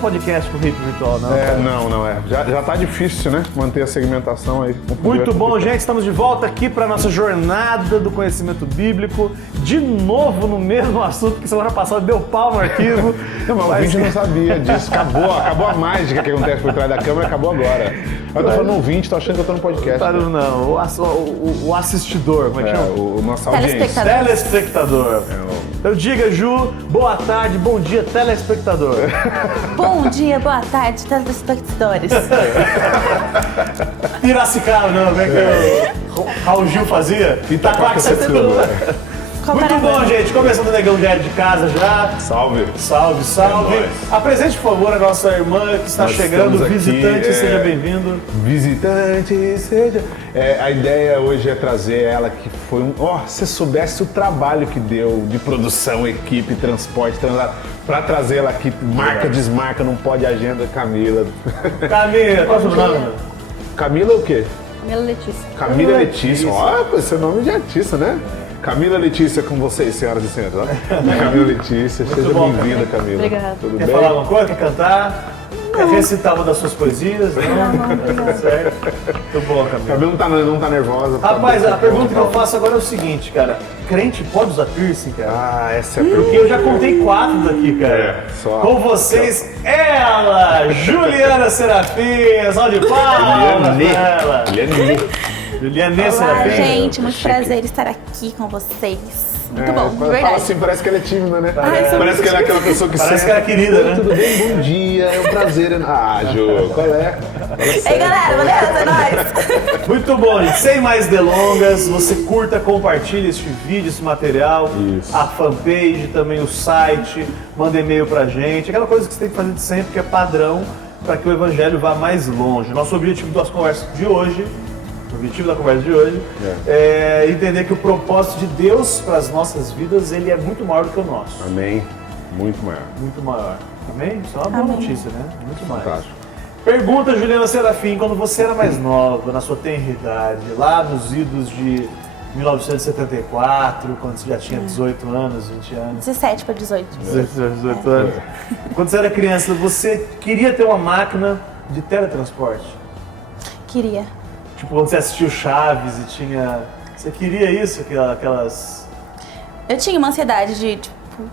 podcast pro Hip Virtual, não. Não. Já tá difícil, né? Manter a segmentação aí. Muito bom, gente. Estamos de volta aqui para nossa jornada do conhecimento bíblico. De novo no mesmo assunto que semana passada deu pau no arquivo. Não, mas o vídeo não sabia disso. Acabou a mágica que acontece por trás da câmera, acabou agora. Eu tô falando no ouvinte, tô achando que eu tô no podcast. Não, o assistidor, como é que chama? O nosso audiência. Telespectador. Então diga, Ju, boa tarde, bom dia, telespectador. Bom dia, boa tarde, telespectadores. Piracicaba, não, como é que o Raul Gil fazia? Itaquaquecetuba. Muito bom, gente. Começando o Negão Diário de casa já. Salve. Salve. Apresente, por favor, a nossa irmã que está chegando. Visitante, seja bem-vindo. Visitante, seja... a ideia hoje é trazer ela que foi um... se soubesse o trabalho que deu de produção, equipe, transporte, para trazer ela aqui, marca, desmarca, não pode agenda, Camila. Camila, qual é o seu nome? Camila o quê? Camila Letícia. Camila Letícia. Esse é nome de artista, né? Camila Letícia com vocês, senhoras e senhores. Camila Letícia, seja bem-vinda, Camila. Obrigada. Tudo Quer bem? falar alguma coisa? Quer cantar? Quer recitar uma das suas poesias? Não, certo. Muito bom, Camila. Camila não tá nervosa. Rapaz, a pergunta que eu faço agora é o seguinte, cara. Crente pode usar piercing, cara? Essa é a pergunta. Porque eu já contei 4 daqui, cara. Só. Com vocês, ela, Juliana Serafim. Salve de palmas pra ela. Juliana Olá, Serafim. gente, muito prazer estar aqui com vocês. Muito bom, de Fala verdade. assim, parece que ela é tímida, né? Ai, sou Parece que ela é aquela pessoa que Parece que ela é querida, né? Tudo bem? Bom dia, é um prazer. Ju, qual é? Ei, galera, beleza? É nóis. Muito bom, gente. Sem mais delongas, você curta, compartilha este vídeo, esse material, Isso. a fanpage, também o site, manda e-mail pra gente, aquela coisa que você tem que fazer de sempre, que é padrão, para que o evangelho vá mais longe. Nosso objetivo das conversas de hoje, é entender que o propósito de Deus para as nossas vidas, ele é muito maior do que o nosso. Amém. Muito maior. Muito maior. Amém? Isso é uma boa Amém. notícia, né? Muito mais. Fantástico. Pergunta, Juliana Serafim, quando você era mais nova, na sua tenridade, lá nos idos de 1974, quando você já tinha 18 anos, 20 anos. 17 para 18. 18 anos. Quando você era criança, você queria ter uma máquina de teletransporte? Queria. Tipo, quando você assistiu Chaves e tinha... Você queria isso? Aquelas... Eu tinha uma ansiedade de,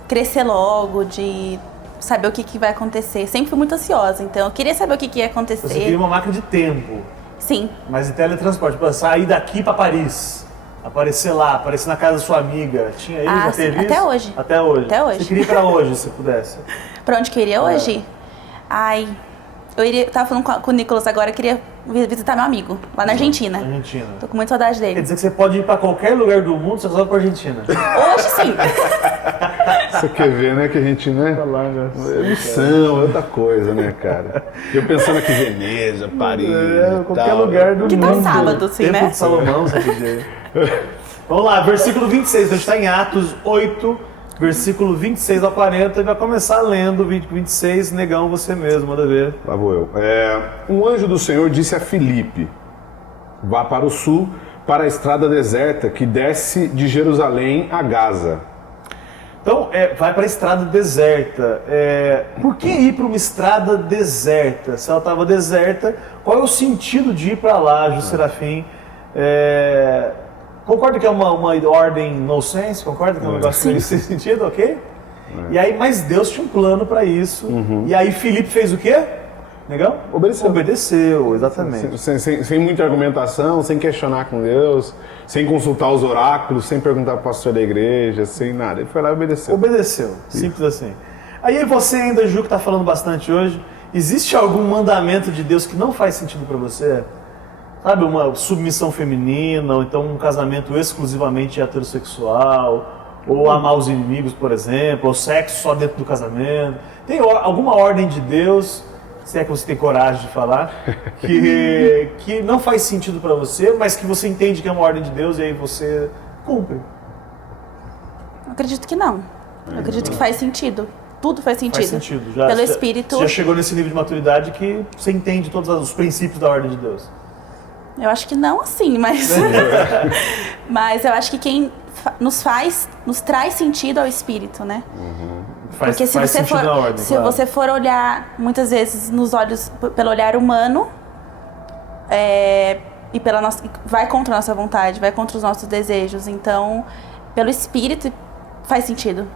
crescer logo, de saber o que vai acontecer. Sempre fui muito ansiosa, então eu queria saber o que ia acontecer. Você queria uma máquina de tempo, Sim. mas de teletransporte, para sair daqui para Paris, aparecer lá, aparecer na casa da sua amiga. Tinha isso? Já sim, teve até isso? hoje. Até hoje. Até hoje. Você queria ir para hoje, se pudesse? Pra onde que eu iria hoje? Ai, eu tava falando com o Nicolas agora, eu queria visitar meu amigo, lá na Argentina. Argentina. Tô com muita saudade Quer dele. dizer que você pode ir para qualquer lugar do mundo, você só vai para Argentina. Hoje sim. Você quer ver, né, que a gente, né? Missão, é outra coisa, né, cara? Eu pensando aqui, Veneza, Paris, Qualquer tal. lugar do Que mundo. tal sábado, assim, Templo né? de Salomão, você podia. Vamos lá, versículo 26, a gente está em Atos 8, versículo 26 ao 40, e vai começar lendo o 26, Negão, você mesmo, manda ver. Lá vou eu. Um anjo do Senhor disse a Filipe: vá para o sul, para a estrada deserta que desce de Jerusalém a Gaza. Então, vai para a estrada deserta. Por que ir para uma estrada deserta? Se ela estava deserta, qual é o sentido de ir para lá, Ju Serafim? Concorda que é uma ordem no sense? Concorda que é um negócio sem sentido, ok? E aí, mas Deus tinha um plano para isso. E aí Filipe fez o quê? Negão? Obedeceu, exatamente. Sem muita argumentação, sem questionar com Deus, sem consultar os oráculos, sem perguntar para o pastor da igreja, sem nada. Ele foi lá e obedeceu. Obedeceu, simples assim. Aí você ainda, Ju, que está falando bastante hoje, existe algum mandamento de Deus que não faz sentido para você? Sabe, uma submissão feminina, ou então um casamento exclusivamente heterossexual, ou amar os inimigos, por exemplo, ou sexo só dentro do casamento. Tem alguma ordem de Deus, se é que você tem coragem de falar, que não faz sentido para você, mas que você entende que é uma ordem de Deus e aí você cumpre? Eu acredito que não. Eu acredito que faz sentido. Tudo faz sentido. Faz sentido. Já, Pelo você Espírito. Você já chegou nesse nível de maturidade que você entende todos os princípios da ordem de Deus? Eu acho que não assim, mas... mas eu acho que quem nos traz sentido ao Espírito, né? Porque se faz você sentido for, na ordem, se claro. você for olhar muitas vezes nos olhos pelo olhar humano, e pela nossa, vai contra a nossa vontade, vai contra os nossos desejos. Então, pelo Espírito faz sentido.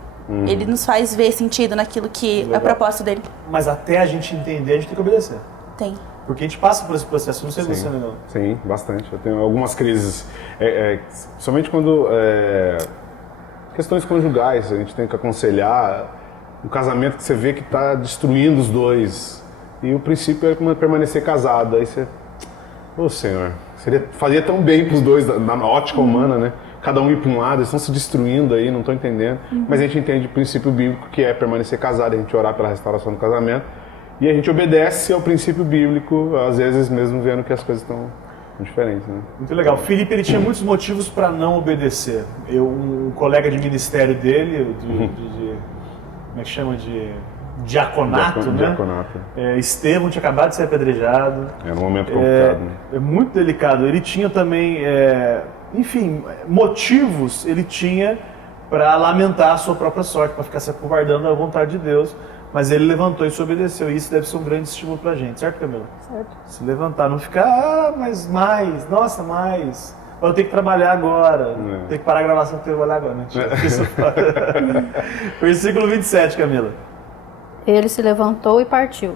Ele nos faz ver sentido naquilo que é o propósito dele. Mas até a gente entender, a gente tem que obedecer. Tem. Porque a gente passa por esse processo, não sei você, não. Sim, bastante. Eu tenho algumas crises, somente quando questões conjugais, a gente tem que aconselhar um casamento que você vê que está destruindo os dois. E o princípio é permanecer casado. Aí você, Senhor, fazia tão bem para os dois, na ótica humana, né? Cada um ir para um lado, eles estão se destruindo aí, não estou entendendo. Mas a gente entende o princípio bíblico, que é permanecer casado, a gente orar pela restauração do casamento. E a gente obedece ao princípio bíblico, às vezes mesmo vendo que as coisas estão diferentes, né? Muito legal. O Felipe, ele tinha muitos motivos para não obedecer. Um colega de ministério dele, como é que chama? De diaconato, né? Diaconato. Estevão tinha acabado de ser apedrejado. Era um momento complicado, né? É muito delicado. Ele tinha também, enfim, motivos ele tinha para lamentar a sua própria sorte, para ficar se acovardando à vontade de Deus. Mas ele levantou e se obedeceu. E isso deve ser um grande estímulo pra gente, certo, Camila? Certo. Se levantar, não ficar, mas mais, nossa, mais. Eu tenho que trabalhar agora. Tem que parar a gravação e trabalhar agora, né? Versículo 27, Camila. Ele se levantou e partiu.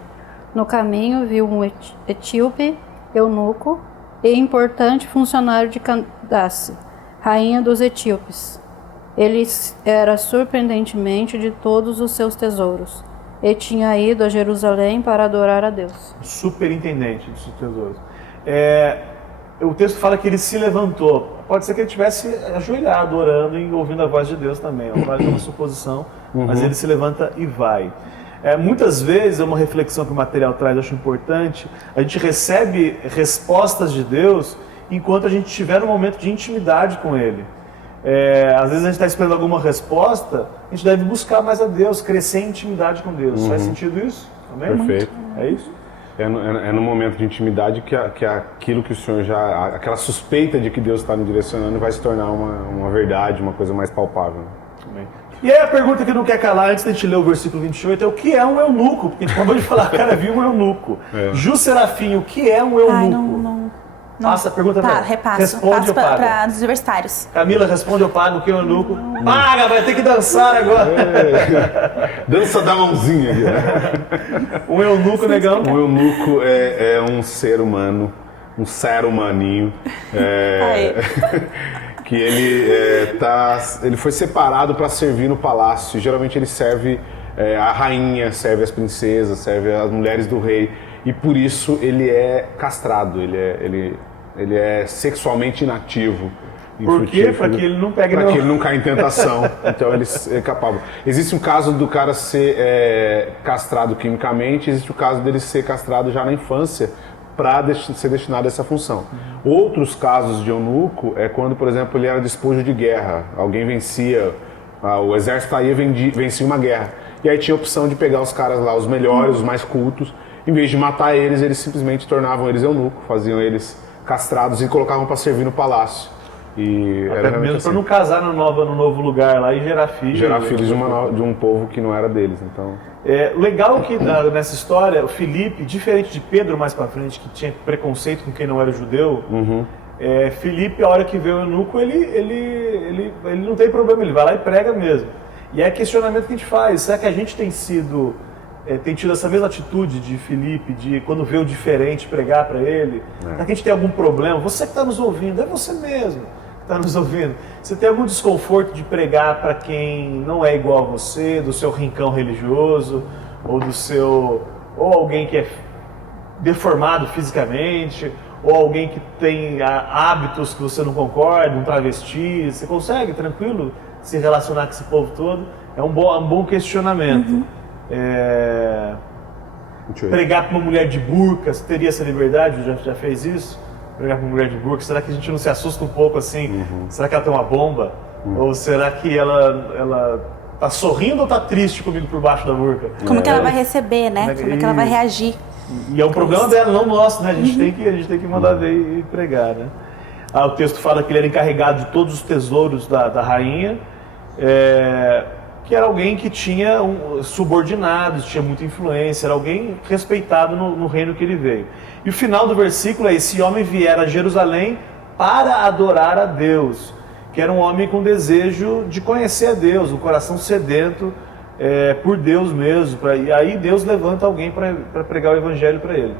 No caminho viu um etíope, eunuco e importante funcionário de Candace, rainha dos etíopes. Ele era surpreendentemente de todos os seus tesouros. E tinha ido a Jerusalém para adorar a Deus. Superintendente dos seus tesouros. O texto fala que ele se levantou. Pode ser que ele tivesse ajoelhado, orando e ouvindo a voz de Deus também. É uma suposição, mas ele se levanta e vai. Muitas vezes, é uma reflexão que o material traz, eu acho importante, a gente recebe respostas de Deus enquanto a gente estiver num momento de intimidade com Ele. Às vezes a gente está esperando alguma resposta, a gente deve buscar mais a Deus, crescer em intimidade com Deus. Faz sentido isso? Amém? Perfeito. É isso? É no momento de intimidade que aquilo que o Senhor já... Aquela suspeita de que Deus está me direcionando vai se tornar uma verdade, uma coisa mais palpável. Amém. E aí a pergunta que não quer calar, antes de a gente ler o versículo 28, é o que é um eunuco? Porque a gente acabou de falar, cara, viu um eunuco. Ju Serafim, o que é um eunuco? Ai, não. Passa a pergunta Tá, pra repasso. Responde ou paga? Para os universitários. Camila, responde ou paga, o que é um eunuco? Paga, vai ter que dançar agora. Dança da mãozinha aqui, né? Um eunuco, negão. Um eunuco é um ser humano, um ser humaninho, que ele foi separado para servir no palácio. Geralmente ele serve a rainha, serve as princesas, serve as mulheres do rei. E por isso ele é castrado, ele é sexualmente inativo. Por quê? Para que ele não pegue Para que ele não caia em tentação. Então ele é capaz. Existe um caso do cara ser castrado quimicamente, existe o caso dele ser castrado já na infância para ser destinado a essa função. Outros casos de eunuco é quando, por exemplo, ele era despojo de guerra. Alguém vencia, o exército aí vencia uma guerra. E aí tinha a opção de pegar os caras lá, os melhores, os mais cultos. Em vez de matar eles simplesmente tornavam eles eunucos, faziam eles castrados e colocavam para servir no palácio. E até mesmo para não casar no novo lugar lá e gerar filhos. Gerar filhos de um povo que não era deles. Então. Legal que nessa história, o Felipe, diferente de Pedro mais para frente, que tinha preconceito com quem não era judeu, Felipe, a hora que vê o eunuco, ele não tem problema, ele vai lá e prega mesmo. E é questionamento que a gente faz, será que a gente tem tido essa mesma atitude de Felipe, de quando vê o diferente pregar para ele? Será que a gente tem algum problema? Você que está nos ouvindo, é você mesmo que está nos ouvindo. Você tem algum desconforto de pregar para quem não é igual a você, do seu rincão religioso, ou alguém que é deformado fisicamente, ou alguém que tem hábitos que você não concorda, um travesti? Você consegue, tranquilo, se relacionar com esse povo todo? É um bom questionamento. Pregar para uma mulher de burca, você teria essa liberdade? Já fez isso? Pregar para uma mulher de burca, será que a gente não se assusta um pouco assim? Será que ela tem uma bomba? Ou será que ela tá sorrindo ou tá triste comigo por baixo da burca? Como que ela vai receber, né? Como é que ela vai reagir? E é um problema dela, não nosso, né? A gente tem que mandar ver e pregar, né? O texto fala que ele era encarregado de todos os tesouros da rainha. que era alguém que tinha subordinados, tinha muita influência, era alguém respeitado no reino que ele veio. E o final do versículo é: esse homem viera a Jerusalém para adorar a Deus, que era um homem com desejo de conhecer a Deus, um coração sedento por Deus mesmo. E aí Deus levanta alguém para pregar o evangelho para ele.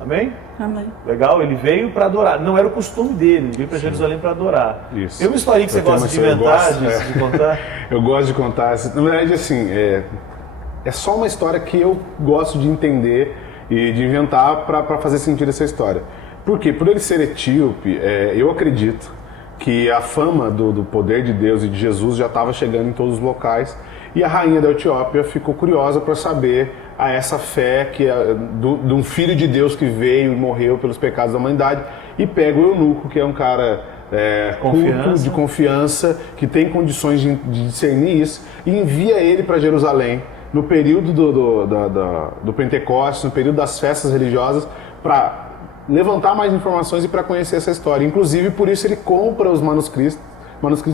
Amém? Amém. Legal? Ele veio para adorar. Não era o costume dele, ele veio para Jerusalém para adorar. Isso. Tem uma historinha que você gosta de inventar, de contar? Eu gosto de contar. Na verdade, assim, é só uma história que eu gosto de entender e de inventar para fazer sentido essa história. Por quê? Por ele ser etíope, eu acredito que a fama do poder de Deus e de Jesus já estava chegando em todos os locais, e a rainha da Etiópia ficou curiosa para saber a essa fé que de um filho de Deus que veio e morreu pelos pecados da humanidade, e pega o eunuco, que é um cara culto, de confiança, que tem condições de discernir isso, e envia ele para Jerusalém no período do Pentecostes, no período das festas religiosas, para levantar mais informações e para conhecer essa história. Inclusive, por isso ele compra os manuscritos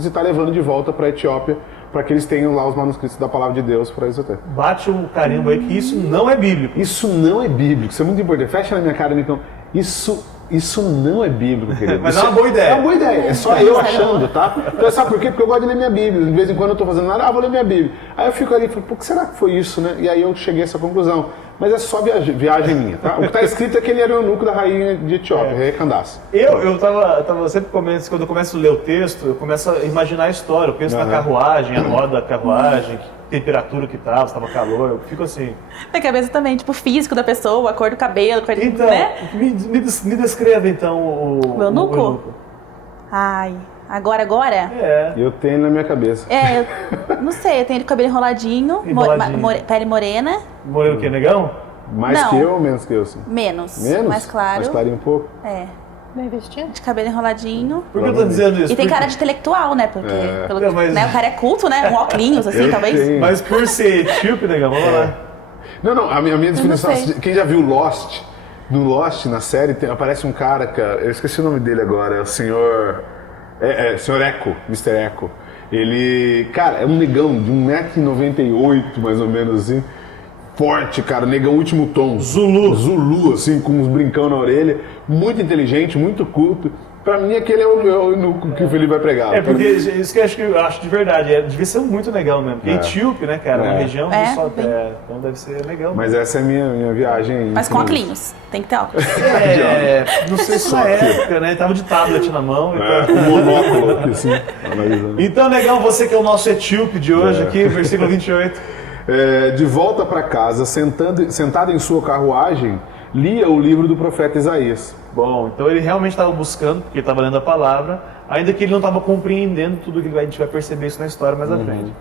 e está levando de volta para a Etiópia, para que eles tenham lá os manuscritos da palavra de Deus para isso até. Bate um carimbo aí que isso não é bíblico. Isso não é bíblico, isso é muito importante. Fecha na minha cara, então. Isso não é bíblico, querido. Mas é uma boa ideia. É uma boa ideia, é só eu achando, tá? Então, sabe por quê? Porque eu gosto de ler minha Bíblia. De vez em quando eu tô fazendo nada, vou ler minha Bíblia. Aí eu fico ali e falo, pô, que será que foi isso, né? E aí eu cheguei a essa conclusão. Mas é só viagem minha, tá? O que tá escrito é que ele era o eunuco da rainha de Etiópia, Rei Candace. Eu tava sempre quando eu começo a ler o texto, eu começo a imaginar a história. Eu penso na carruagem, a roda da carruagem, que temperatura que tava, se tava calor, eu fico assim. Na cabeça também, tipo, o físico da pessoa, a cor do cabelo, a cor Então, né? me descreva então o eunuco. Ai, agora? Eu tenho na minha cabeça. Eu não sei, eu tenho ele com cabelo enroladinho, pele morena. Moreno o quê, negão? Mais Não. que eu ou menos que eu, sim? Menos. Menos? Mais claro. Mais clarinho um pouco? Bem vestido? De cabelo enroladinho. Por que eu tô dizendo isso? E tem cara de intelectual, né? Porque Não, mas- né, o cara é culto, né? Um óculos, assim, talvez. tenho. Mas por ser etíope, negão, vamos lá. Não, a minha definição, sei. quem já viu Lost, no Lost, na série, aparece um cara, eu esqueci o nome dele agora, é o senhor Echo, Mr. Echo. Ele, cara, é um negão de 1,98 m, mais ou menos, assim, forte, cara, negão último tom. Zulu, assim, com uns brincão na orelha, muito inteligente, muito culto. Pra mim, aquele é o eunuco que o Felipe vai pregar. Porque isso que eu acho de verdade. Devia ser muito legal mesmo. Porque etíope, né, cara? Uma região de só terra. Então deve ser legal. Mas essa é a minha viagem. Mas com óculos. Tem que ter óculos. Não sei se na época, né? Tava de tablet na mão. Então... Um monóculo aqui, assim, analisando. Então, negão, você que é o nosso etíope de hoje aqui, versículo 28. De volta para casa, sentado em sua carruagem, lia o livro do profeta Isaías. Bom, então ele realmente estava buscando, porque ele estava lendo a palavra, ainda que ele não estava compreendendo tudo que a gente vai perceber isso na história mais à frente.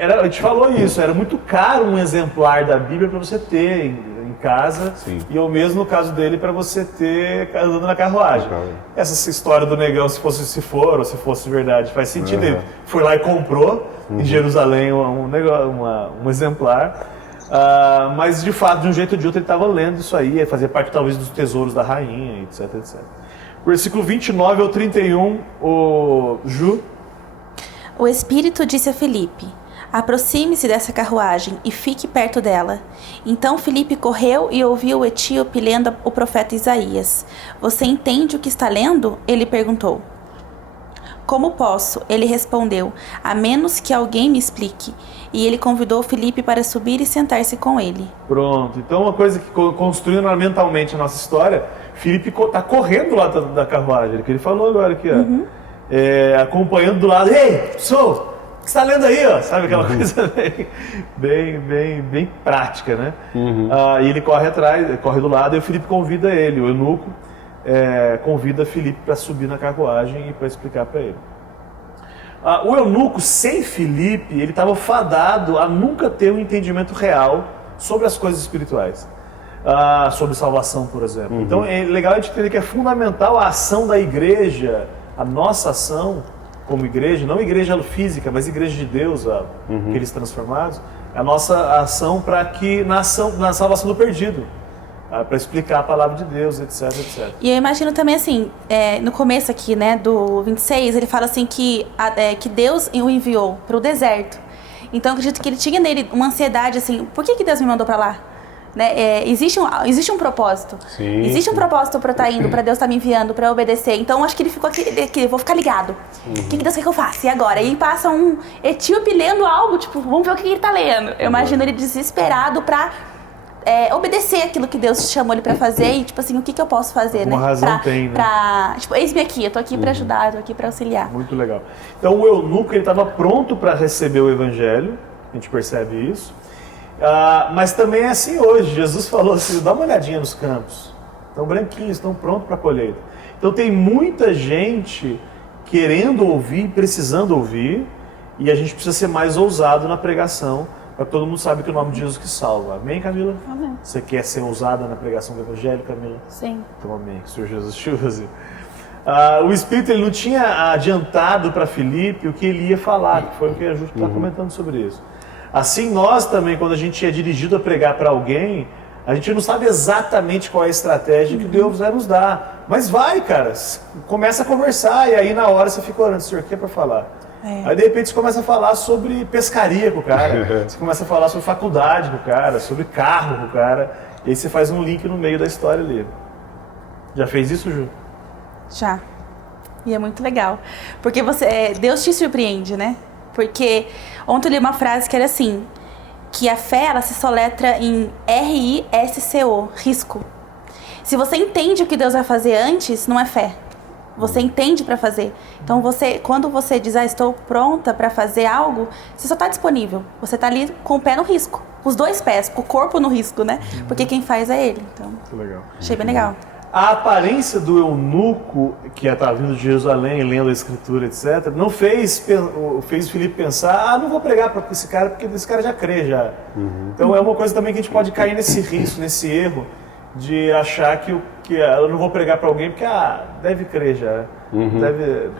A gente falou isso, era muito caro um exemplar da Bíblia para você ter em casa, e ou mesmo no caso dele para você ter andando na carruagem. Essa história do negão, se fosse verdade, faz sentido. Ele foi lá e comprou em Jerusalém um exemplar. Mas de fato, de um jeito ou de outro, ele estava lendo isso aí, fazia parte talvez dos tesouros da rainha, etc, etc. Versículo 29 ao 31, Ju. O Espírito disse a Filipe: aproxime-se dessa carruagem e fique perto dela. Então Filipe correu e ouviu o etíope lendo o profeta Isaías. Você entende o que está lendo? Ele perguntou. Como posso? Ele respondeu, a menos que alguém me explique. E ele convidou Filipe para subir e sentar-se com ele. Pronto. Então, uma coisa que construindo mentalmente a nossa história, Filipe está correndo lá da carruagem, que ele falou agora aqui, ó. Acompanhando do lado. Ei, o que você está lendo aí, ó? Sabe aquela coisa bem prática, né? E ele corre atrás, corre do lado, e o Filipe convida ele, o eunuco, convida Filipe para subir na carruagem e para explicar para ele. O eunuco, sem Filipe, ele estava fadado a nunca ter um entendimento real sobre as coisas espirituais. Sobre salvação, por exemplo. Então é legal a gente entender que é fundamental a ação da igreja, a nossa ação como igreja, não igreja física, mas igreja de Deus, aqueles transformados, a nossa ação para que na salvação do perdido. Para explicar a palavra de Deus, etc, etc. E eu imagino também assim, no começo aqui, né, do 26, ele fala assim que Deus o enviou para o deserto. Então eu acredito que ele tinha nele uma ansiedade assim, por que Deus me mandou para lá? Né? Existe um propósito. Sim, existe um sim. propósito para eu estar indo, para Deus estar me enviando, para eu obedecer. Então acho que ele ficou aqui, eu vou ficar ligado. O que Deus quer que eu faça? E agora? E aí passa um etíope lendo algo, tipo, vamos ver o que ele tá lendo. Eu imagino ele desesperado para obedecer aquilo que Deus chamou ele para fazer e tipo assim, o que eu posso fazer, Uma razão tem, né? Tipo, eis-me aqui, eu tô aqui para ajudar, eu tô aqui para auxiliar. Muito legal. Então o eunuco ele estava pronto para receber o evangelho, a gente percebe isso. Mas também é assim hoje. Jesus falou assim: dá uma olhadinha nos campos, estão branquinhos, estão prontos para a colheita. Então tem muita gente querendo ouvir, precisando ouvir, e a gente precisa ser mais ousado na pregação, para que todo mundo saiba que é o nome de Jesus que salva. Amém, Camila? Amém. Você quer ser ousada na pregação do evangelho, Camila? Sim. Então amém, que o Senhor Jesus te use. O Espírito ele não tinha adiantado para Filipe o que ele ia falar, que foi o que a Ju está comentando sobre isso. Assim nós também, quando a gente é dirigido a pregar para alguém, a gente não sabe exatamente qual é a estratégia que Deus vai nos dar. Mas vai, cara, começa a conversar e aí na hora você fica orando, Senhor, o que é para falar? Aí de repente você começa a falar sobre pescaria com o cara, você começa a falar sobre faculdade com o cara, sobre carro com o cara, e aí você faz um link no meio da história ali. Já fez isso, Ju? Já. E é muito legal. Porque Deus te surpreende, né? Porque ontem eu li uma frase que era assim, que a fé, ela se soletra em R-I-S-C-O, risco. Se você entende o que Deus vai fazer antes, não é fé. Você entende para fazer. Então, quando você diz, estou pronta para fazer algo, você só está disponível. Você está ali com o pé no risco. Os dois pés, com o corpo no risco, né? Porque quem faz é ele. Então, Muito legal. achei bem legal. A aparência do eunuco, que está vindo de Jerusalém, lendo a Escritura, etc., não fez Filipe pensar, não vou pregar para esse cara, porque esse cara já crê já. Então é uma coisa também que a gente pode cair nesse risco, nesse erro, de achar que eu não vou pregar para alguém, porque deve crer já. Deve...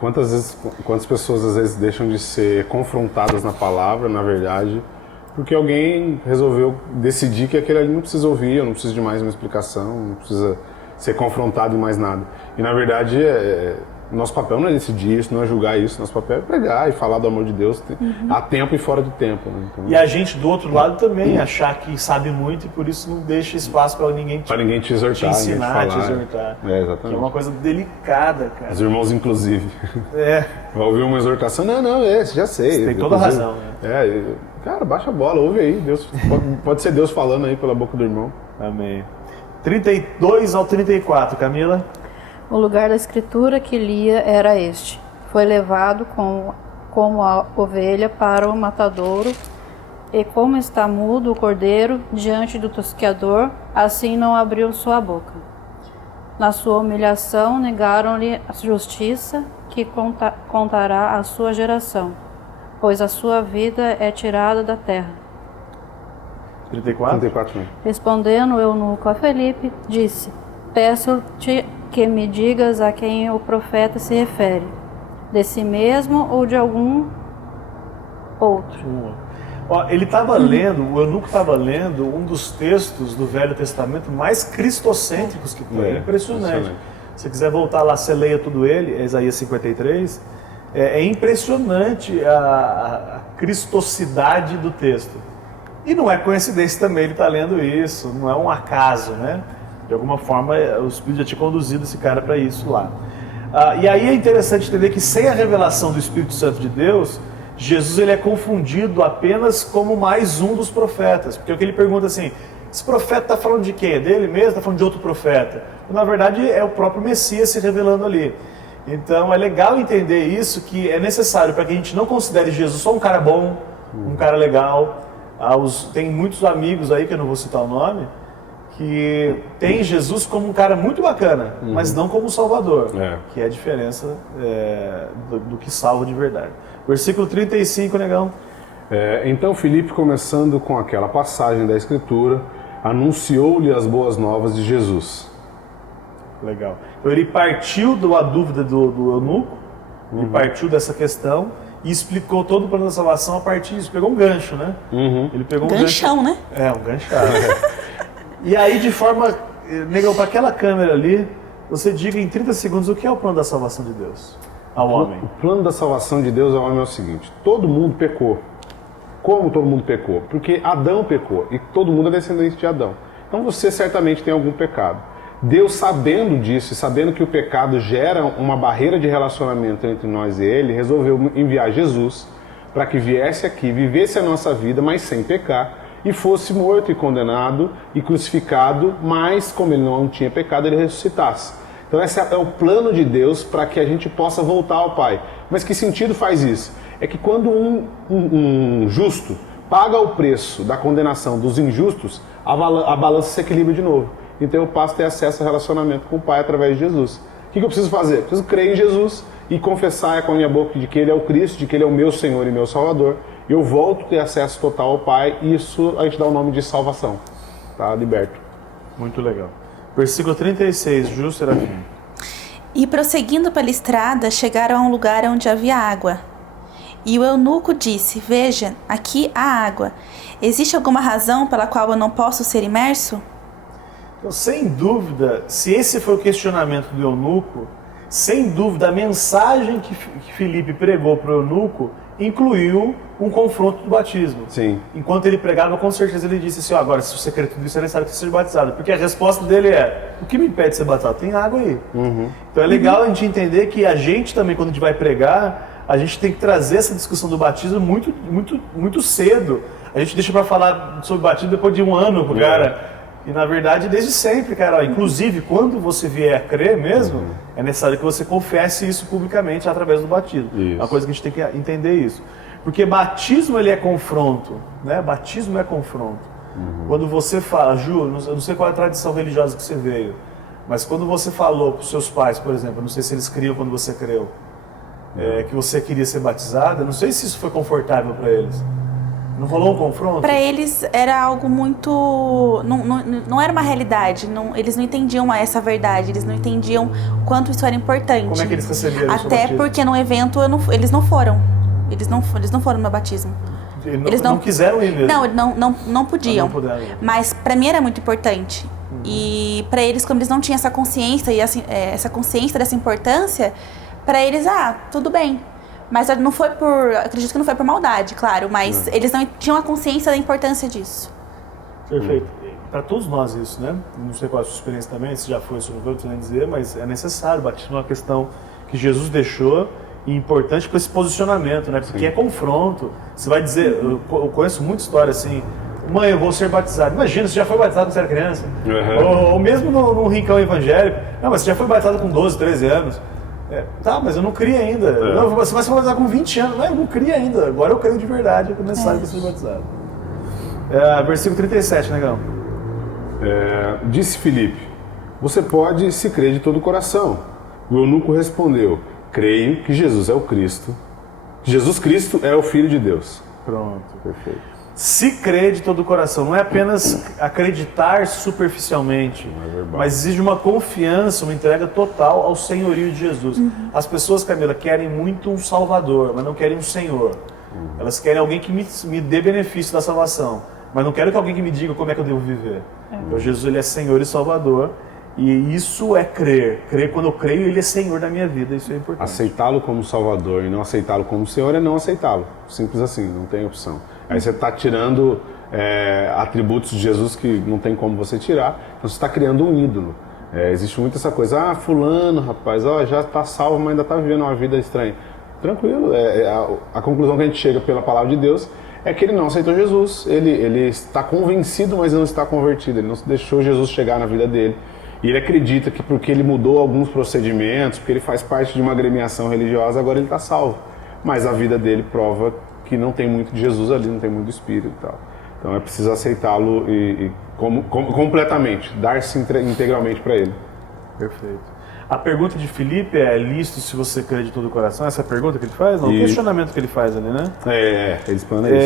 Quantas pessoas às vezes deixam de ser confrontadas na palavra, na verdade, porque alguém resolveu decidir que aquele ali não precisa ouvir, eu não preciso de mais uma explicação, não precisa ser confrontado em mais nada. E na verdade, nosso papel não é decidir isso, não é julgar isso, nosso papel é pregar e falar do amor de Deus a tempo e fora de tempo. Né? Então, e a gente do outro lado também achar que sabe muito e por isso não deixa espaço para ninguém te exortar, te ensinar, te falar. exortar. Exatamente. Que é uma coisa delicada, cara. Os irmãos, inclusive. Vai ouvir uma exortação, não, já sei. Você tem toda a razão. Né? Cara, baixa a bola, ouve aí. Deus, pode ser Deus falando aí pela boca do irmão. Amém. 32 ao 34, Camila. O lugar da escritura que lia era este. Foi levado como a ovelha para o matadouro, e como está mudo o cordeiro diante do tosqueador, assim não abriu sua boca. Na sua humilhação negaram-lhe a justiça que contará a sua geração, pois a sua vida é tirada da terra. 34? 34, né? Respondendo o eunuco a Filipe, disse: peço-te que me digas a quem o profeta se refere, de si mesmo ou de algum outro. Ele estava lendo, o eunuco estava lendo um dos textos do Velho Testamento mais cristocêntricos que tem. É impressionante. Se você quiser voltar lá, você leia tudo ele, Isaías 53. É impressionante a cristocidade do texto. E não é coincidência também ele estar lendo isso, não é um acaso, né? De alguma forma, o Espírito já tinha conduzido esse cara para isso lá. E aí é interessante entender que sem a revelação do Espírito Santo de Deus, Jesus ele é confundido apenas como mais um dos profetas. Porque o que ele pergunta assim, esse profeta está falando de quem? É dele mesmo? Está falando de outro profeta? Na verdade, é o próprio Messias se revelando ali. Então é legal entender isso, que é necessário para que a gente não considere Jesus só um cara bom, um cara legal. Tem muitos amigos aí, que eu não vou citar o nome, que tem Jesus como um cara muito bacana, mas não como Salvador, que é a diferença do que salva de verdade. Versículo 35, negão. Então Filipe, começando com aquela passagem da Escritura, anunciou-lhe as boas novas de Jesus. Legal. Então ele partiu da dúvida do eunuco, ele partiu dessa questão e explicou todo o plano da salvação a partir disso. Pegou um gancho, né? Ele pegou um ganchão, gancho, né? Um ganchão. E aí, de forma, negão, para aquela câmera ali, você diga em 30 segundos o que é o plano da salvação de Deus. ao homem? O plano da salvação de Deus ao homem é o seguinte: todo mundo pecou. Como todo mundo pecou? Porque Adão pecou e todo mundo é descendente de Adão. Então você certamente tem algum pecado. Deus, sabendo disso e sabendo que o pecado gera uma barreira de relacionamento entre nós e Ele, resolveu enviar Jesus para que viesse aqui, vivesse a nossa vida, mas sem pecar, e fosse morto e condenado e crucificado, mas como Ele não tinha pecado, Ele ressuscitasse. Então esse é o plano de Deus para que a gente possa voltar ao Pai. Mas que sentido faz isso? É que quando um justo paga o preço da condenação dos injustos, a balança se equilibra de novo. Então eu passo a ter acesso ao relacionamento com o Pai através de Jesus. O que eu preciso fazer? Eu preciso crer em Jesus e confessar com a minha boca de que Ele é o Cristo, de que Ele é o meu Senhor e meu Salvador. E eu volto a ter acesso total ao Pai, e isso a gente dá o nome de salvação. Tá? Liberto. Muito legal. Versículo 36, Ju Serafim. E prosseguindo pela estrada, chegaram a um lugar onde havia água. E o eunuco disse: Veja, aqui há água. Existe alguma razão pela qual eu não posso ser imerso? Então, sem dúvida, se esse foi o questionamento do eunuco, sem dúvida a mensagem que Filipe pregou para o eunuco incluiu um confronto do batismo. Sim. Enquanto ele pregava, com certeza ele disse assim: agora, se você quer tudo isso, é necessário que você seja batizado. Porque a resposta dele é: o que me impede de ser batizado? Tem água aí. Então é legal a gente entender que a gente também, quando a gente vai pregar, a gente tem que trazer essa discussão do batismo muito cedo. A gente deixa para falar sobre batismo depois de um ano pro cara. E na verdade, desde sempre, cara. Inclusive, quando você vier a crer mesmo, é necessário que você confesse isso publicamente através do batismo. Isso. É uma coisa que a gente tem que entender isso. Porque batismo, ele é confronto, né? Batismo é confronto. Quando você fala, Ju, eu não sei qual é a tradição religiosa que você veio, mas quando você falou para os seus pais, por exemplo, eu não sei se eles criam quando você creu, que você queria ser batizado, eu não sei se isso foi confortável para eles. Não rolou um confronto? Para eles era algo muito... Não era uma realidade. Eles não entendiam essa verdade. Eles não entendiam o quanto isso era importante. Como é que eles receberam o seu Até batismo? porque no evento eles não foram. Eles não foram no meu batismo. Eles não quiseram ir mesmo? Não podiam. Não puderam ir. Mas para mim era muito importante. E para eles, como eles não tinham essa consciência e essa consciência dessa importância, para eles, tudo bem. Mas não foi acredito que não foi por maldade, claro, mas eles não tinham a consciência da importância disso. Perfeito. Para todos nós isso, né? Não sei qual é a sua experiência também, se já foi, se não foi, não sei nem dizer, mas é necessário. O batismo é uma questão que Jesus deixou e importante para esse posicionamento, né? Porque é confronto. Você vai dizer, eu conheço muita história assim: mãe, eu vou ser batizado. Imagina, você já foi batizado quando você era criança. Ou mesmo num rincão evangélico. Não, mas você já foi batizado com 12, 13 anos. Tá, mas eu não criei ainda. Não, você vai se batizar com 20 anos. Não, eu não criei ainda. Agora eu creio de verdade, é necessário que você seja batizado. Versículo 37, negão. Disse Filipe: você pode se crer de todo o coração. O eunuco respondeu: creio que Jesus é o Cristo. Jesus Cristo é o Filho de Deus. Pronto. Perfeito. Se crer de todo o coração, não é apenas acreditar superficialmente, mas exige uma confiança, uma entrega total ao senhorio de Jesus. As pessoas, Camila, querem muito um salvador, mas não querem um senhor. Elas querem alguém que me dê benefício da salvação, mas não quero que alguém que me diga como é que eu devo viver. Então Jesus, ele é Senhor e Salvador, e isso é crer. Crer, quando eu creio, ele é Senhor da minha vida, isso é importante. Aceitá-lo como Salvador e não aceitá-lo como Senhor é não aceitá-lo. Simples assim, não tem opção. Aí você está tirando atributos de Jesus que não tem como você tirar, então você está criando um ídolo. Existe muito essa coisa: fulano, rapaz, já está salvo, mas ainda está vivendo uma vida estranha. Tranquilo, a conclusão que a gente chega pela palavra de Deus é que ele não aceitou Jesus. Ele está convencido, mas não está convertido. Ele não deixou Jesus chegar na vida dele. E ele acredita que porque ele mudou alguns procedimentos, porque ele faz parte de uma agremiação religiosa, agora ele está salvo. Mas a vida dele prova que não tem muito de Jesus ali, não tem muito do Espírito e tal. Então é preciso aceitá-lo completamente, dar-se integralmente para ele. Perfeito. A pergunta de Filipe é: lícito se você crê de todo o coração? Essa é a pergunta que ele faz? Não, o questionamento que ele faz ali, né? Ele explana isso.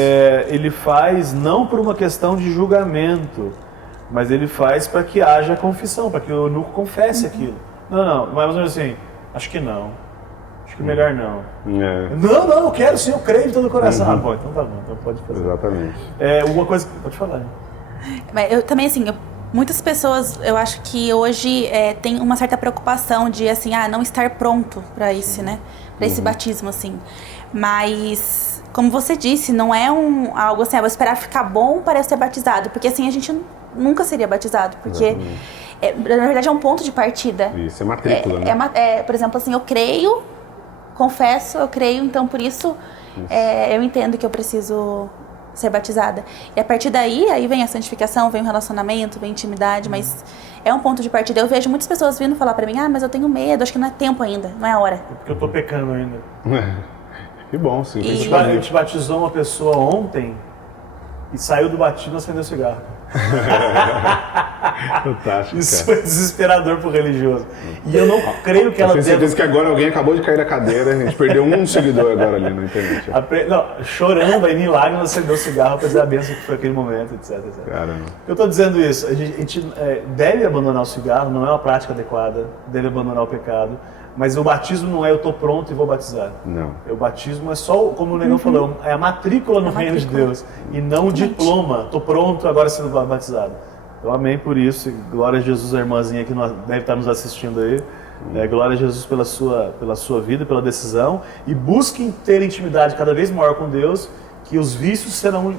Ele faz não por uma questão de julgamento, mas ele faz para que haja confissão, para que o eunuco confesse aquilo. Não, mais ou menos assim: acho que não. Acho que melhor não. Não, eu quero sim, eu creio de todo o coração. Então tá bom, então pode fazer. Exatamente. Uma coisa. Pode falar. Mas eu também, assim, Muitas pessoas, eu acho que hoje tem uma certa preocupação de, assim, não estar pronto para isso, né? Para esse batismo, assim. Mas, como você disse, não é algo assim, vou esperar ficar bom para eu ser batizado. Porque, assim, a gente nunca seria batizado. Porque, na verdade, é um ponto de partida. Isso, é matrícula, né? Por exemplo, assim, eu creio, confesso, eu creio, então, por isso, eu entendo que eu preciso ser batizada. E a partir daí, aí vem a santificação, vem o relacionamento, vem a intimidade, mas é um ponto de partida. Eu vejo muitas pessoas vindo falar pra mim, mas eu tenho medo, acho que não é tempo ainda, não é a hora. É porque eu tô pecando ainda. Que bom, sim. A gente batizou uma pessoa ontem e saiu do batismo e acendeu cigarro. Fantástico, Isso cara. foi desesperador pro religioso. E eu não creio que ela tenho certeza que agora alguém acabou de cair da cadeira, a gente perdeu um seguidor agora ali na internet. Chorando aí em lágrimas, acendeu o cigarro pra dizer a bênção que foi aquele momento, etc. Caramba. Eu tô dizendo isso, a gente deve abandonar o cigarro, não é uma prática adequada, deve abandonar o pecado, mas o batismo não é eu tô pronto e vou batizar. Não. O batismo é só, como o Negão falou, é a matrícula no reino de Deus e não o diploma. Tô pronto, agora sendo batizado. Então, amém por isso. E glória a Jesus, a irmãzinha que deve estar nos assistindo aí. Glória a Jesus pela sua vida, pela decisão. E busquem ter intimidade cada vez maior com Deus, que os vícios serão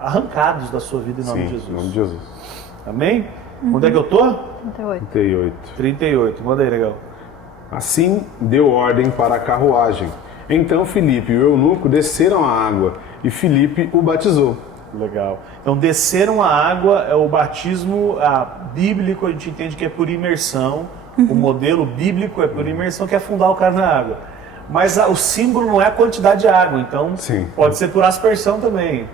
arrancados da sua vida em nome de Jesus. Em nome de Jesus. Amém? Onde é que eu tô? 38. 38. 38. Manda aí, legal. Assim deu ordem para a carruagem. Então Filipe e o eunuco desceram a água e Filipe o batizou. Legal. Então, desceram a água é o batismo bíblico, a gente entende que é por imersão. O modelo bíblico é por imersão, que é afundar o cara na água. Mas o símbolo não é a quantidade de água, então pode ser por aspersão também.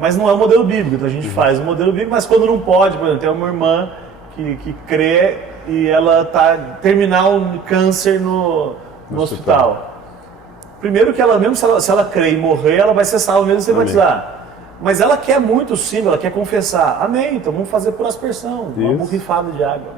Mas não é o modelo bíblico, então a gente faz o modelo bíblico, mas quando não pode, por exemplo, tem uma irmã que crê e ela está terminal um câncer no hospital. Primeiro que ela, mesmo se ela crê e morrer, ela vai ser salva mesmo sem batizar. Mas ela quer muito o símbolo, ela quer confessar. Amém, então vamos fazer por aspersão. Uma borrifada de água.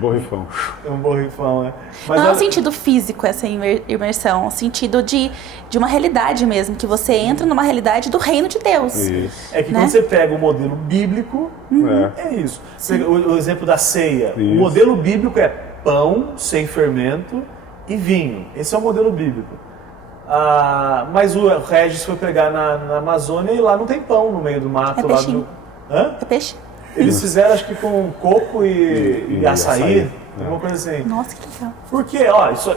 Borrifão. É um borrifão, né? Mas não é um sentido físico essa imersão, é um sentido de uma realidade mesmo, que você entra numa realidade do reino de Deus. Isso. É que quando você pega o modelo bíblico, é isso. O exemplo da ceia. Isso. O modelo bíblico é pão sem fermento e vinho. Esse é o modelo bíblico. Mas o Regis foi pregar na Amazônia e lá não tem pão no meio do mato. É peixinho. Hã? É peixe? Eles fizeram, acho que com coco e açaí. Alguma coisa assim. Nossa, que legal. Porque,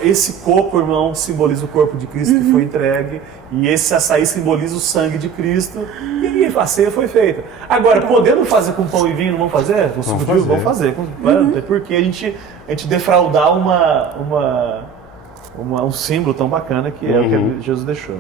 esse coco, irmão, simboliza o corpo de Cristo que foi entregue. E esse açaí simboliza o sangue de Cristo. E a ceia foi feita. Agora, podendo fazer com pão e vinho, não vamos fazer? Vamos fazer. Porque a gente defraudar um símbolo tão bacana que é o que Jesus deixou.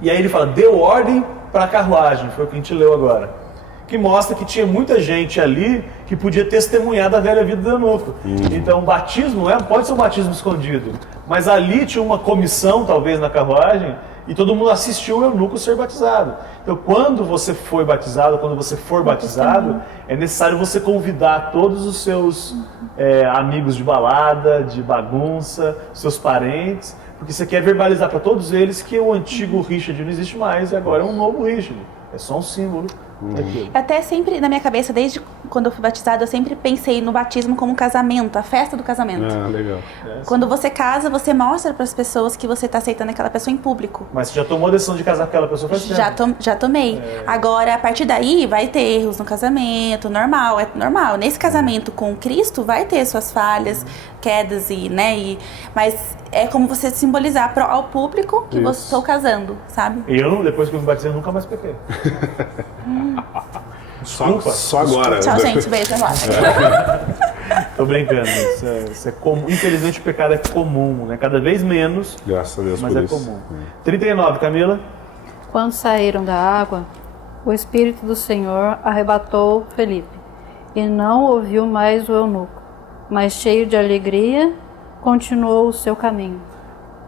E aí ele fala, deu ordem para a carruagem, foi o que a gente leu agora. Que mostra que tinha muita gente ali que podia testemunhar da velha vida do eunuco. Então o batismo pode ser um batismo escondido, mas ali tinha uma comissão, talvez, na carruagem, e todo mundo assistiu o eunuco ser batizado. Então quando você foi batizado, quando você for batizado, é necessário você convidar todos os seus amigos de balada, de bagunça, seus parentes, porque você quer verbalizar para todos eles que o antigo Richard não existe mais, e agora é um novo Richard. É só um símbolo daquilo. Eu até sempre, na minha cabeça, desde quando eu fui batizada, eu sempre pensei no batismo como um casamento, a festa do casamento. Legal. Quando você casa, você mostra para as pessoas que você está aceitando aquela pessoa em público. Mas você já tomou a decisão de casar com aquela pessoa faz tempo? Já tomei. Agora, a partir daí, vai ter erros no casamento, normal, é normal. Nesse casamento com Cristo, vai ter suas falhas, quedas mas é como você simbolizar ao público que você estou casando, sabe? E eu, depois que eu me batizei, nunca mais pequei. Só agora. Tchau, gente. Beijo. Tô brincando. Isso é comum. Infelizmente o pecado é comum, né? Cada vez menos, Graças a Deus mas por é isso. comum. 39, Camila. Quando saíram da água, o Espírito do Senhor arrebatou Felipe, e não ouviu mais o eunuco, mas cheio de alegria, continuou o seu caminho.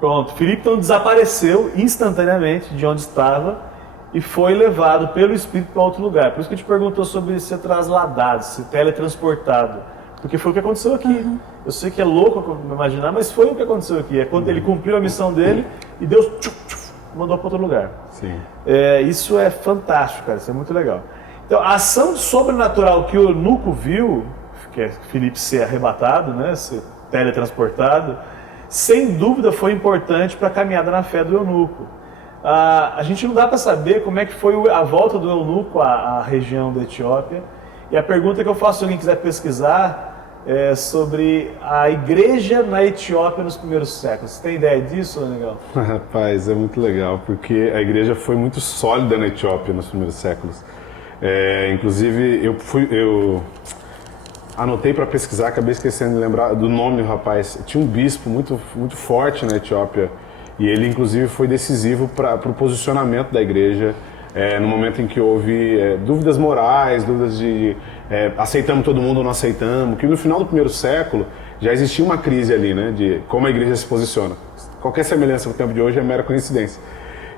Pronto, Filipe então desapareceu instantaneamente de onde estava e foi levado pelo Espírito para outro lugar. Por isso que a gente perguntou sobre ser trasladado, ser teletransportado. Porque foi o que aconteceu aqui. Eu sei que é louco imaginar, mas foi o que aconteceu aqui. É quando ele cumpriu a missão dele e Deus mandou para outro lugar. Sim. Isso é fantástico, cara, isso é muito legal. Então, a ação sobrenatural que o eunuco viu, que é Filipe ser arrebatado, né, ser teletransportado, sem dúvida foi importante para a caminhada na fé do eunuco. A gente não dá para saber como é que foi a volta do eunuco à região da Etiópia. E a pergunta que eu faço, se alguém quiser pesquisar, é sobre a igreja na Etiópia nos primeiros séculos. Você tem ideia disso, Legal? Rapaz, é muito legal, porque a igreja foi muito sólida na Etiópia nos primeiros séculos. Inclusive, eu anotei para pesquisar, acabei esquecendo de lembrar do nome do rapaz. Tinha um bispo muito, muito forte na Etiópia, e ele, inclusive, foi decisivo para o posicionamento da igreja. No momento em que houve dúvidas morais, dúvidas de aceitamos todo mundo ou não aceitamos, que no final do primeiro século já existia uma crise ali, né, de como a igreja se posiciona. Qualquer semelhança com o tempo de hoje é mera coincidência.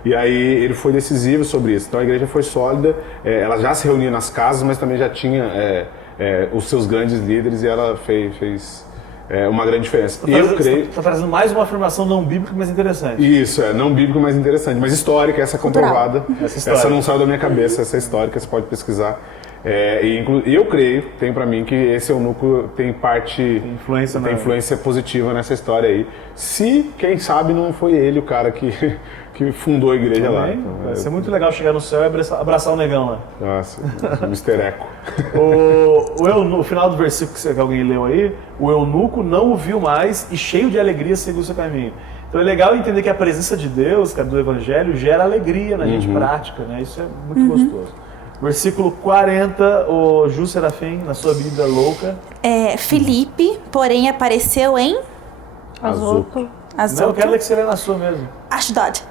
E aí ele foi decisivo sobre isso. Então a igreja foi sólida, ela já se reunia nas casas, mas também já tinha os seus grandes líderes, e ela fez uma grande diferença. Eu creio... Está trazendo mais uma afirmação não bíblica, mas interessante. Isso, não bíblica, mas interessante. Mas histórica, essa é comprovada. Essa não saiu da minha cabeça, essa é histórica, você pode pesquisar. E eu creio, tem pra mim, que esse eunuco tem influência positiva nessa história aí. Se, quem sabe, não foi ele o cara que fundou a igreja lá. Então, vai ser muito legal chegar no céu e abraçar o negão lá. Nossa, o Mr. Eco. O final do versículo que alguém leu aí, o eunuco não o viu mais e cheio de alegria seguiu o seu caminho. Então é legal entender que a presença de Deus, cara, do Evangelho, gera alegria na gente prática, né? Isso é muito gostoso. Versículo 40, o Ju Serafim, na sua Bíblia louca. Filipe, porém, apareceu em... Azoto. Não, eu quero ler que você lê na sua mesmo. Ashdod.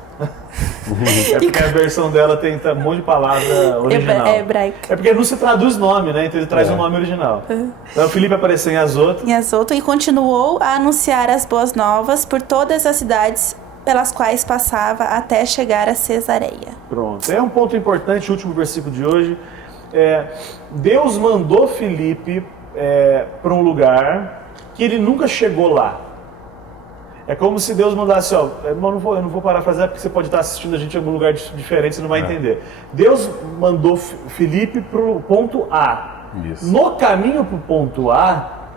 É porque a versão dela tem um monte de palavra original. Hebraica. É porque não se traduz nome, né? Então ele traz um nome original. Então Filipe apareceu em Azoto. E continuou a anunciar as boas novas por todas as cidades pelas quais passava até chegar a Cesareia. Pronto. É um ponto importante, o último versículo de hoje. Deus mandou Filipe para um lugar que ele nunca chegou lá. É como se Deus mandasse, eu não vou parafrasear porque você pode estar assistindo a gente em algum lugar diferente, você não vai entender. Deus mandou Filipe para o ponto A. Isso. No caminho para o ponto A,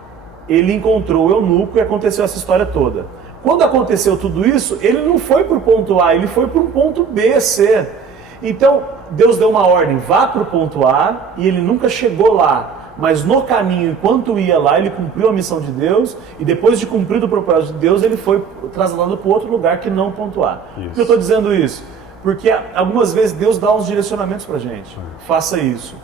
ele encontrou o eunuco e aconteceu essa história toda. Quando aconteceu tudo isso, ele não foi para o ponto A, ele foi para um ponto B, C. Então, Deus deu uma ordem, vá para o ponto A, e ele nunca chegou lá. Mas no caminho, enquanto ia lá, ele cumpriu a missão de Deus, e depois de cumprir o propósito de Deus, ele foi trasladado para outro lugar que não ponto A. Por que eu estou dizendo isso? Porque algumas vezes Deus dá uns direcionamentos para a gente. Faça isso.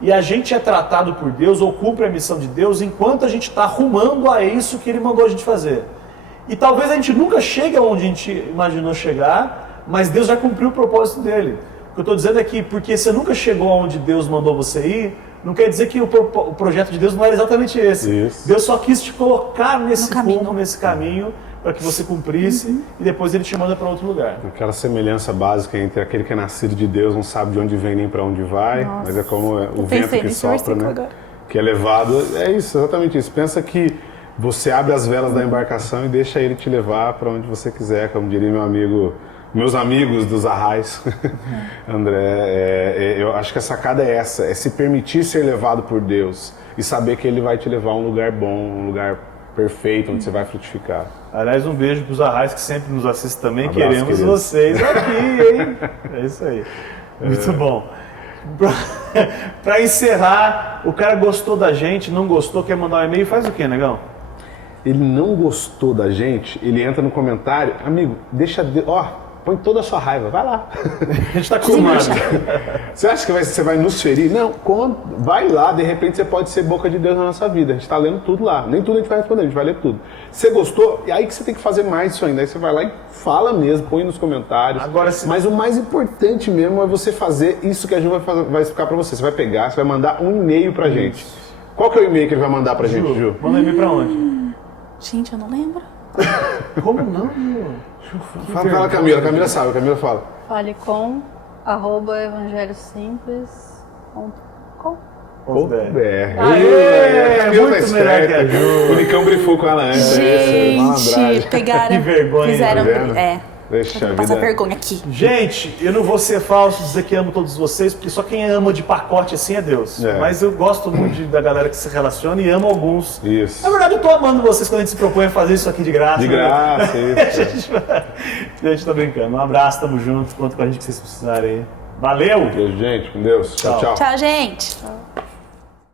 E a gente é tratado por Deus, ou cumpre a missão de Deus, enquanto a gente está arrumando a isso que Ele mandou a gente fazer. E talvez a gente nunca chegue aonde a gente imaginou chegar, mas Deus já cumpriu o propósito dele. O que eu estou dizendo é que, porque você nunca chegou aonde Deus mandou você ir, não quer dizer que o projeto de Deus não era exatamente esse. Isso. Deus só quis te colocar nesse rumo, nesse caminho, para que você cumprisse, e depois Ele te manda para outro lugar. Aquela semelhança básica entre aquele que é nascido de Deus, não sabe de onde vem nem para onde vai, mas é como o vento que sopra, né? Agora. Que é levado. É isso, exatamente isso. Pensa que você abre as velas da embarcação e deixa ele te levar para onde você quiser, como diria meus amigos dos arrais, André. Eu acho que a sacada é essa, é se permitir ser levado por Deus e saber que Ele vai te levar a um lugar bom, um lugar perfeito, onde você vai frutificar. Aliás, um beijo para os arrais que sempre nos assistem também. Abraço, queremos queridos. vocês aqui, hein? É isso aí. Muito bom. Para encerrar, o cara gostou da gente, não gostou, quer mandar um e-mail, faz o quê, negão? Ele não gostou da gente, ele entra no comentário, amigo, põe toda a sua raiva, vai lá. A gente está acostumado. Você acha que você vai nos ferir? Não, vai lá, de repente você pode ser boca de Deus na nossa vida. A gente está lendo tudo lá. Nem tudo a gente vai responder, a gente vai ler tudo. Você gostou? E aí que você tem que fazer mais isso ainda. Aí você vai lá e fala mesmo, põe nos comentários. Agora, mas o mais importante mesmo é você fazer isso que a gente vai explicar para você. Você vai pegar, você vai mandar um e-mail pra gente. Qual que é o e-mail que ele vai mandar pra gente, Ju? Manda e-mail pra onde? Gente, eu não lembro. Como não, Ju? Fala, Camila. Camila sabe, a Camila fala. Fale com @evangelhosimples.com. Muito melhor que a Ju. O Nicão brifou com ela antes. Gente, pegaram. Que vergonha. Fizeram. Deixa a Vou passar vida. vergonha aqui. Gente, eu não vou ser falso, dizer que amo todos vocês, porque só quem ama de pacote assim é Deus. É. Mas eu gosto muito da galera que se relaciona e amo alguns. Isso. Na verdade, eu tô amando vocês quando a gente se propõe a fazer isso aqui de graça. De né? graça, isso. A gente tá brincando. Um abraço, tamo junto. Conta com a gente que vocês precisarem aí. Valeu! Beijo, gente. Com Deus. Tchau, tchau. Tchau, gente.